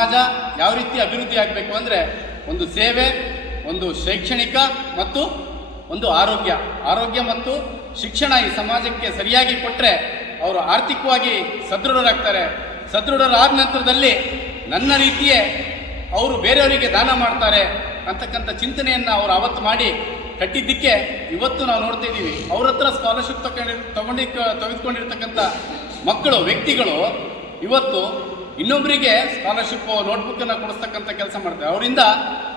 ಸಮಾಜ ಯಾವ ರೀತಿ ಅಭಿವೃದ್ಧಿ ಆಗಬೇಕು ಅಂದರೆ ಒಂದು ಸೇವೆ, ಒಂದು ಶೈಕ್ಷಣಿಕ ಮತ್ತು ಒಂದು ಆರೋಗ್ಯ ಮತ್ತು ಶಿಕ್ಷಣ ಈ ಸಮಾಜಕ್ಕೆ ಸರಿಯಾಗಿ ಕೊಟ್ಟರೆ ಅವರು ಆರ್ಥಿಕವಾಗಿ ಸದೃಢರಾಗ್ತಾರೆ. ಸದೃಢರಾದ ನಂತರದಲ್ಲಿ ನನ್ನ ರೀತಿಯೇ ಅವರು ಬೇರೆಯವರಿಗೆ ದಾನ ಮಾಡ್ತಾರೆ ಅಂತಕ್ಕಂಥ ಚಿಂತನೆಯನ್ನು ಅವರು ಅವತ್ತು ಮಾಡಿ ಕಟ್ಟಿದ್ದಕ್ಕೆ ಇವತ್ತು ನಾವು ನೋಡ್ತಾ ಇದ್ದೀವಿ. ಅವ್ರ ಹತ್ರ ಸ್ಕಾಲರ್ಶಿಪ್ ತೆಗೆದುಕೊಂಡಿರ್ತಕ್ಕಂಥ ಮಕ್ಕಳು, ವ್ಯಕ್ತಿಗಳು ಇವತ್ತು ಇನ್ನೊಬ್ಬರಿಗೆ ಸ್ಕಾಲರ್ಶಿಪ್ ನೋಟ್ಬುಕ್ಕನ್ನು ಕೊಡಿಸ್ತಕ್ಕಂಥ ಕೆಲಸ ಮಾಡ್ತಾರೆ. ಅವರಿಂದ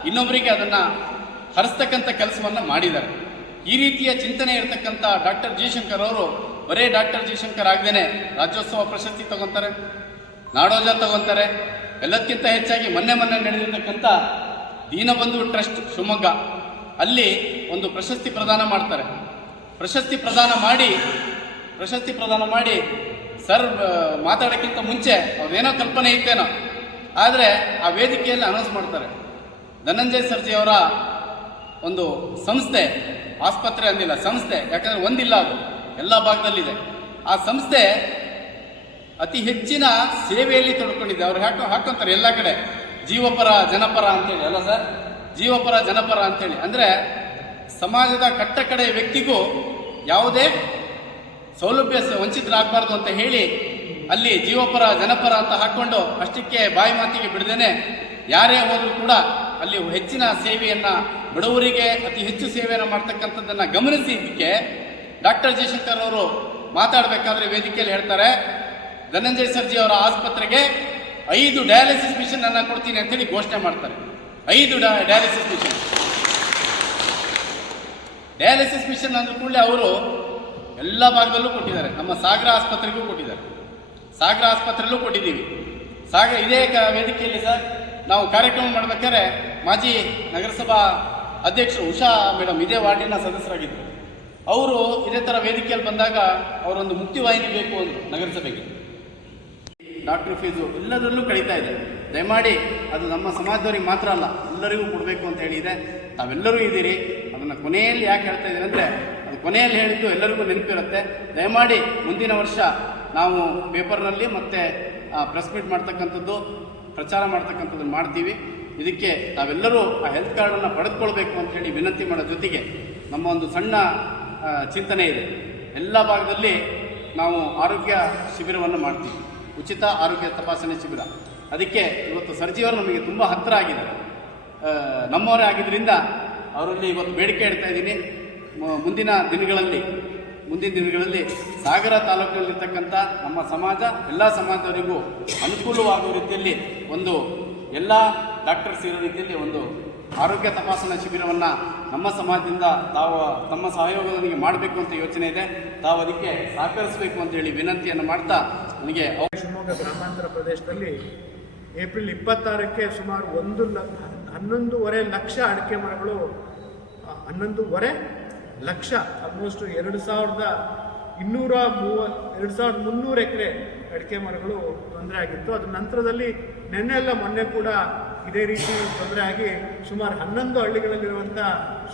ಇನ್ನೊಬ್ಬರಿಗೆ ಅದನ್ನು ಹರಿಸ್ತಕ್ಕಂಥ ಕೆಲಸವನ್ನು ಮಾಡಿದ್ದಾರೆ. ಈ ರೀತಿಯ ಚಿಂತನೆ ಇರತಕ್ಕಂಥ ಡಾಕ್ಟರ್ ಜಯಶಂಕರ್ ಅವರು ಬರೇ ಡಾಕ್ಟರ್ ಜಯಶಂಕರ್ ಆಗದೇನೆ ರಾಜ್ಯೋತ್ಸವ ಪ್ರಶಸ್ತಿ ತಗೊತಾರೆ, ನಾಡೋಜ ತಗೊತಾರೆ. ಎಲ್ಲದಕ್ಕಿಂತ ಹೆಚ್ಚಾಗಿ ಮೊನ್ನೆ ನಡೆದಿರ್ತಕ್ಕಂಥ ದೀನಬಂಧು ಟ್ರಸ್ಟ್ ಶಿವಮೊಗ್ಗ ಅಲ್ಲಿ ಒಂದು ಪ್ರಶಸ್ತಿ ಪ್ರದಾನ ಮಾಡ್ತಾರೆ. ಪ್ರಶಸ್ತಿ ಪ್ರದಾನ ಮಾಡಿ ಸರ್ ಮಾತಾಡೋಕ್ಕಿಂತ ಮುಂಚೆ ಅವ್ರದ್ದೇನೋ ಕಲ್ಪನೆ ಇತ್ತೇನೋ, ಆದರೆ ಆ ವೇದಿಕೆಯಲ್ಲಿ ಅನೌನ್ಸ್ ಮಾಡ್ತಾರೆ ಧನಂಜಯ ಸರ್ಜಿ ಅವರ ಒಂದು ಸಂಸ್ಥೆ, ಆಸ್ಪತ್ರೆ ಅಂದಿಲ್ಲ, ಸಂಸ್ಥೆ, ಯಾಕಂದರೆ ಒಂದಿಲ್ಲ, ಅದು ಎಲ್ಲ ಭಾಗದಲ್ಲಿದೆ. ಆ ಸಂಸ್ಥೆ ಅತಿ ಹೆಚ್ಚಿನ ಸೇವೆಯಲ್ಲಿ ತೊಡ್ಕೊಂಡಿದೆ. ಅವ್ರು ಹಾಕೊಂತಾರೆ ಎಲ್ಲ ಕಡೆ ಜೀವಪರ ಜನಪರ ಅಂತೇಳಿ. ಅಲ್ಲ ಸರ್, ಜೀವಪರ ಜನಪರ ಅಂತೇಳಿ ಅಂದರೆ ಸಮಾಜದ ಕಟ್ಟಕಡೆಯ ವ್ಯಕ್ತಿಗೂ ಯಾವುದೇ ಸೌಲಭ್ಯ ವಂಚಿತರಾಗಬಾರ್ದು ಅಂತ ಹೇಳಿ ಅಲ್ಲಿ ಜೀವಪರ ಜನಪರ ಅಂತ ಹಾಕ್ಕೊಂಡು ಅಷ್ಟಕ್ಕೆ ಬಾಯಿ ಮಾತಿಗೆ ಬಿಡದೇನೆ ಯಾರೇ ಹೋದರೂ ಕೂಡ ಅಲ್ಲಿ ಹೆಚ್ಚಿನ ಸೇವೆಯನ್ನು, ಬಡವರಿಗೆ ಅತಿ ಹೆಚ್ಚು ಸೇವೆಯನ್ನು ಮಾಡ್ತಕ್ಕಂಥದ್ದನ್ನು ಗಮನಿಸಿದ್ದಕ್ಕೆ ಡಾಕ್ಟರ್ ಜಯಶಂಕರ್ ಅವರು ಮಾತಾಡಬೇಕಾದ್ರೆ ವೇದಿಕೆಯಲ್ಲಿ ಹೇಳ್ತಾರೆ, ಧನಂಜಯ ಸರ್ಜಿ ಅವರ ಆಸ್ಪತ್ರೆಗೆ 5 ಡಯಾಲಿಸಿಸ್ ಮಿಷನ್ ಅನ್ನು ಕೊಡ್ತೀನಿ ಅಂತೇಳಿ ಘೋಷಣೆ ಮಾಡ್ತಾರೆ. 5 ಡಯಾಲಿಸಿಸ್ ಮಿಷನ್ ಅಂದ ಕೂಡಲೇ ಅವರು ಎಲ್ಲ ಭಾಗದಲ್ಲೂ ಕೊಟ್ಟಿದ್ದಾರೆ. ನಮ್ಮ ಸಾಗರ ಆಸ್ಪತ್ರೆಗೂ ಕೊಟ್ಟಿದ್ದಾರೆ, ಸಾಗರ ಆಸ್ಪತ್ರೆಯಲ್ಲೂ ಕೊಟ್ಟಿದ್ದೀವಿ. ಇದೇ ವೇದಿಕೆಯಲ್ಲಿ ಸರ್ ನಾವು ಕಾರ್ಯಕ್ರಮ ಮಾಡಬೇಕಾದ್ರೆ ಮಾಜಿ ನಗರಸಭಾ ಅಧ್ಯಕ್ಷರು ಉಷಾ ಮೇಡಮ್ ಇದೇ ವಾರ್ಡಿನ ಸದಸ್ಯರಾಗಿದ್ದರು. ಅವರು ಇದೇ ಥರ ವೇದಿಕೆಯಲ್ಲಿ ಬಂದಾಗ ಅವರೊಂದು ಮುಖ್ಯವಾಹಿನಿ ಬೇಕು ಅಂದರು ನಗರಸಭೆಗೆ. ಡಾಕ್ಟ್ರ್ ಫೀಸು ಎಲ್ಲದರಲ್ಲೂ ಕಳೀತಾ ಇದೆ. ದಯಮಾಡಿ ಅದು ನಮ್ಮ ಸಮಾಜದವ್ರಿಗೆ ಮಾತ್ರ ಅಲ್ಲ, ಎಲ್ಲರಿಗೂ ಕೊಡಬೇಕು ಅಂತ ಹೇಳಿದೆ. ತಾವೆಲ್ಲರೂ ಇದ್ದೀರಿ. ಅದನ್ನು ಕೊನೆಯಲ್ಲಿ ಯಾಕೆ ಹೇಳ್ತಾ ಇದ್ದೀರಿ ಅಂದರೆ ಅದು ಕೊನೆಯಲ್ಲಿ ಹೇಳಿದ್ದು ಎಲ್ಲರಿಗೂ ನೆನಪಿರುತ್ತೆ. ದಯಮಾಡಿ ಮುಂದಿನ ವರ್ಷ ನಾವು ಪೇಪರ್ನಲ್ಲಿ ಮತ್ತು ಪ್ರೆಸ್ ಮೀಟ್ ಮಾಡ್ತಕ್ಕಂಥದ್ದು, ಪ್ರಚಾರ ಮಾಡ್ತಕ್ಕಂಥದ್ದನ್ನು ಮಾಡ್ತೀವಿ. ಇದಕ್ಕೆ ತಾವೆಲ್ಲರೂ ಆ ಹೆಲ್ತ್ ಕಾರ್ಡನ್ನು ಪಡೆದುಕೊಳ್ಬೇಕು ಅಂತ ಹೇಳಿ ವಿನಂತಿ ಮಾಡೋ ಜೊತೆಗೆ ನಮ್ಮ ಒಂದು ಸಣ್ಣ ಚಿಂತನೆ ಇದೆ. ಎಲ್ಲ ಭಾಗದಲ್ಲಿ ನಾವು ಆರೋಗ್ಯ ಶಿಬಿರವನ್ನು ಮಾಡ್ತೀವಿ, ಉಚಿತ ಆರೋಗ್ಯ ತಪಾಸಣೆ ಶಿಬಿರ. ಅದಕ್ಕೆ ಇವತ್ತು ಸರ್ಜಿಯವರು ನಮಗೆ ತುಂಬ ಹತ್ತಿರ ಆಗಿದ್ದಾರೆ, ನಮ್ಮವರೇ ಆಗಿದ್ದರಿಂದ ಅವರಲ್ಲಿ ಇವತ್ತು ಬೇಡಿಕೆ ಇಡ್ತಾ ಇದ್ದೀನಿ. ಮುಂದಿನ ದಿನಗಳಲ್ಲಿ ಸಾಗರ ತಾಲೂಕಿನಲ್ಲಿರ್ತಕ್ಕಂಥ ನಮ್ಮ ಸಮಾಜ, ಎಲ್ಲ ಸಮಾಜದವರಿಗೂ ಅನುಕೂಲವಾಗುವ ರೀತಿಯಲ್ಲಿ ಒಂದು ಎಲ್ಲ ಡಾಕ್ಟರ್ಸ್ ಇರೋ ರೀತಿಯಲ್ಲಿ ಒಂದು ಆರೋಗ್ಯ ತಪಾಸಣಾ ಶಿಬಿರವನ್ನು ನಮ್ಮ ಸಮಾಜದಿಂದ ತಮ್ಮ ಸಹಯೋಗದೊಂದಿಗೆ ಮಾಡಬೇಕು ಅಂತ ಯೋಚನೆ ಇದೆ. ತಾವು ಅದಕ್ಕೆ ಸಹಕರಿಸಬೇಕು ಅಂತ ಹೇಳಿ ವಿನಂತಿಯನ್ನು ಮಾಡ್ತಾ ನನಗೆ ಶಿವಮೊಗ್ಗ ಗ್ರಾಮಾಂತರ ಪ್ರದೇಶದಲ್ಲಿ ಏಪ್ರಿಲ್ 26ಕ್ಕೆ ಸುಮಾರು 11.5 ಲಕ್ಷ ಅಡಿಕೆ ಮರಗಳು, 11.5 ಲಕ್ಷ, ಆಲ್ಮೋಸ್ಟ್ 2,300 ಎಕರೆ ಅಡಿಕೆ ಮರಗಳು ತೊಂದರೆ ಆಗಿತ್ತು. ಅದ್ರ ನಂತರದಲ್ಲಿ ಮೊನ್ನೆ ಕೂಡ ಇದೇ ರೀತಿ ತೊಂದರೆ ಆಗಿ ಸುಮಾರು 11 ಹಳ್ಳಿಗಳಲ್ಲಿರುವಂಥ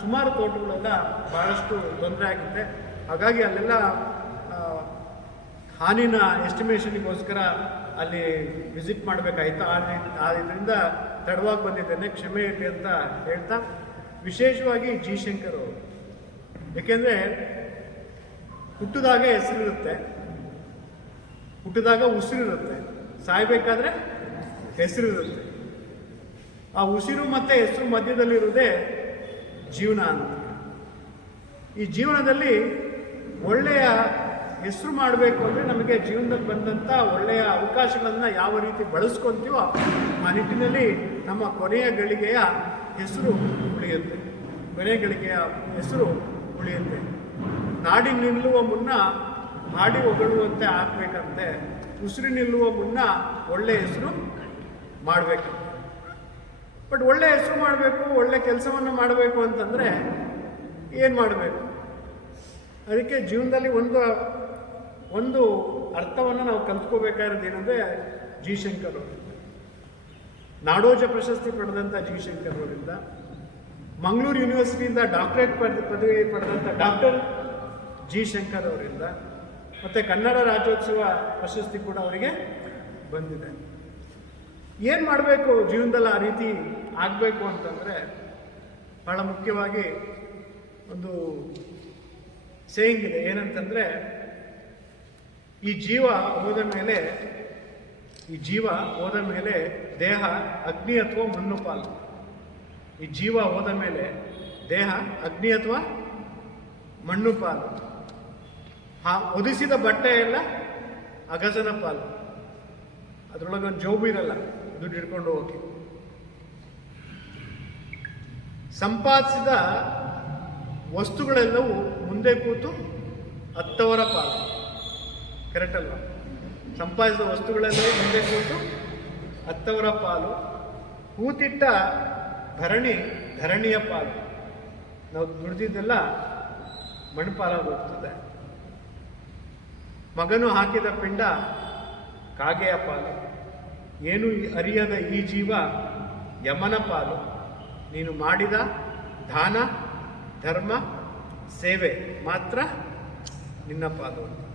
ಸುಮಾರು ತೋಟಗಳೆಲ್ಲ ಭಾಳಷ್ಟು ತೊಂದರೆ ಆಗುತ್ತೆ. ಹಾಗಾಗಿ ಅಲ್ಲೆಲ್ಲ ಹಾನಿನ ಎಸ್ಟಿಮೇಷನ್ಗೋಸ್ಕರ ಅಲ್ಲಿ ವಿಸಿಟ್ ಮಾಡಬೇಕಾಯಿತು. ಇದರಿಂದ ತಡವಾಗಿ ಬಂದಿದ್ದೇನೆ, ಕ್ಷಮೆ ಇರಲಿ ಅಂತ ಹೇಳ್ತಾ, ವಿಶೇಷವಾಗಿ ಜಯಶಂಕರ್ ಅವರು, ಏಕೆಂದರೆ ಹುಟ್ಟಿದಾಗ ಹೆಸರಿರುತ್ತೆ, ಹುಟ್ಟಿದಾಗ ಉಸಿರಿರುತ್ತೆ, ಸಾಯಬೇಕಾದ್ರೆ ಹೆಸರಿರುತ್ತೆ. ಆ ಉಸಿರು ಮತ್ತು ಹೆಸರು ಮಧ್ಯದಲ್ಲಿರುವುದೇ ಜೀವನ ಅಂತ. ಈ ಜೀವನದಲ್ಲಿ ಒಳ್ಳೆಯ ಹೆಸರು ಮಾಡಬೇಕು ಅಂದರೆ ನಮಗೆ ಜೀವನದಲ್ಲಿ ಬಂದಂಥ ಒಳ್ಳೆಯ ಅವಕಾಶಗಳನ್ನು ಯಾವ ರೀತಿ ಬಳಸ್ಕೊತೀವೋ ಆ ನಿಟ್ಟಿನಲ್ಲಿ ನಮ್ಮ ಕೊನೆಯ ಗಳಿಗೆಯ ಹೆಸರು ಉಳಿಯುತ್ತೆ. ನಾಡಿ ನಿಲ್ಲುವ ಮುನ್ನ ಹಾಡಿ ಹೊಗಳುವಂತೆ ಆಗಬೇಕಂತೆ, ಉಸಿರು ನಿಲ್ಲುವ ಮುನ್ನ ಒಳ್ಳೆಯ ಹೆಸರು ಮಾಡಬೇಕು. ಬಟ್ ಒಳ್ಳೆ ಹೆಸರು ಮಾಡಬೇಕು, ಒಳ್ಳೆ ಕೆಲಸವನ್ನು ಮಾಡಬೇಕು ಅಂತಂದರೆ ಏನು ಮಾಡಬೇಕು? ಅದಕ್ಕೆ ಜೀವನದಲ್ಲಿ ಒಂದು ಅರ್ಥವನ್ನು ನಾವು ಕಲ್ತ್ಕೋಬೇಕಾಗಿರೋದು ಏನಂದರೆ, ಜಯಶಂಕರ್ ಅವರು ನಾಡೋಜ ಪ್ರಶಸ್ತಿ ಪಡೆದಂಥ ಜಯಶಂಕರ್ ಅವರಿಂದ, ಮಂಗಳೂರು ಯೂನಿವರ್ಸಿಟಿಯಿಂದ ಡಾಕ್ಟರೇಟ್ ಪದವಿ ಪಡೆದಂಥ ಡಾಕ್ಟರ್ ಜಯಶಂಕರ್ ಅವರಿಂದ, ಮತ್ತು ಕನ್ನಡ ರಾಜ್ಯೋತ್ಸವ ಪ್ರಶಸ್ತಿ ಕೂಡ ಅವರಿಗೆ ಬಂದಿದೆ. ಏನು ಮಾಡಬೇಕು ಜೀವನದಲ್ಲಿ ಆ ರೀತಿ ಆಗಬೇಕು ಅಂತಂದರೆ ಭಾಳ ಮುಖ್ಯವಾಗಿ ಒಂದು ಸೇಯಿಂಗ್ ಇದೆ. ಏನಂತಂದರೆ ಈ ಜೀವ ಹೋದ ಮೇಲೆ ದೇಹ ಅಗ್ನಿ ಅಥವಾ ಮಣ್ಣು ಪಾಲು. ಈ ಜೀವ ಹೋದ ಮೇಲೆ ದೇಹ ಅಗ್ನಿ ಅಥವಾ ಮಣ್ಣು ಪಾಲು. ಹೊದಿಸಿದ ಬಟ್ಟೆ ಎಲ್ಲ ಅಗಸನ ಪಾಲು. ಅದರೊಳಗೆ ಒಂದು ಜೋಬು ಇರಲ್ಲ ದುಡ್ಡು ಹಿಡ್ಕೊಂಡು ಹೋಗಿ. ಸಂಪಾದಿಸಿದ ವಸ್ತುಗಳೆಲ್ಲವೂ ಮುಂದೆ ಕೂತು ಹತ್ತವರ ಪಾಲು. ಕರೆಕ್ಟ್ ಅಲ್ವಾ? ಸಂಪಾದಿಸಿದ ವಸ್ತುಗಳೆಲ್ಲವೂ ಮುಂದೆ ಕೂತು ಹತ್ತವರ ಪಾಲು. ಕೂತಿಟ್ಟ ಧರಣಿಯ ಪಾಲು. ನಾವು ದುಡಿದಿದ್ದೆಲ್ಲ ಮಣ್ಣುಪಾಲಾಗಿ ಹೋಗ್ತದೆ. ಮಗನು ಹಾಕಿದ ಪಿಂಡ ಕಾಗೆಯ ಪಾಲು. ಏನು ಅರಿಯದ ಈ ಜೀವ ಯಮನ ಪಾಲು. ನೀನು ಮಾಡಿದ ದಾನ ಧರ್ಮ ಸೇವೆ ಮಾತ್ರ ನಿನ್ನ ಪಾಲು.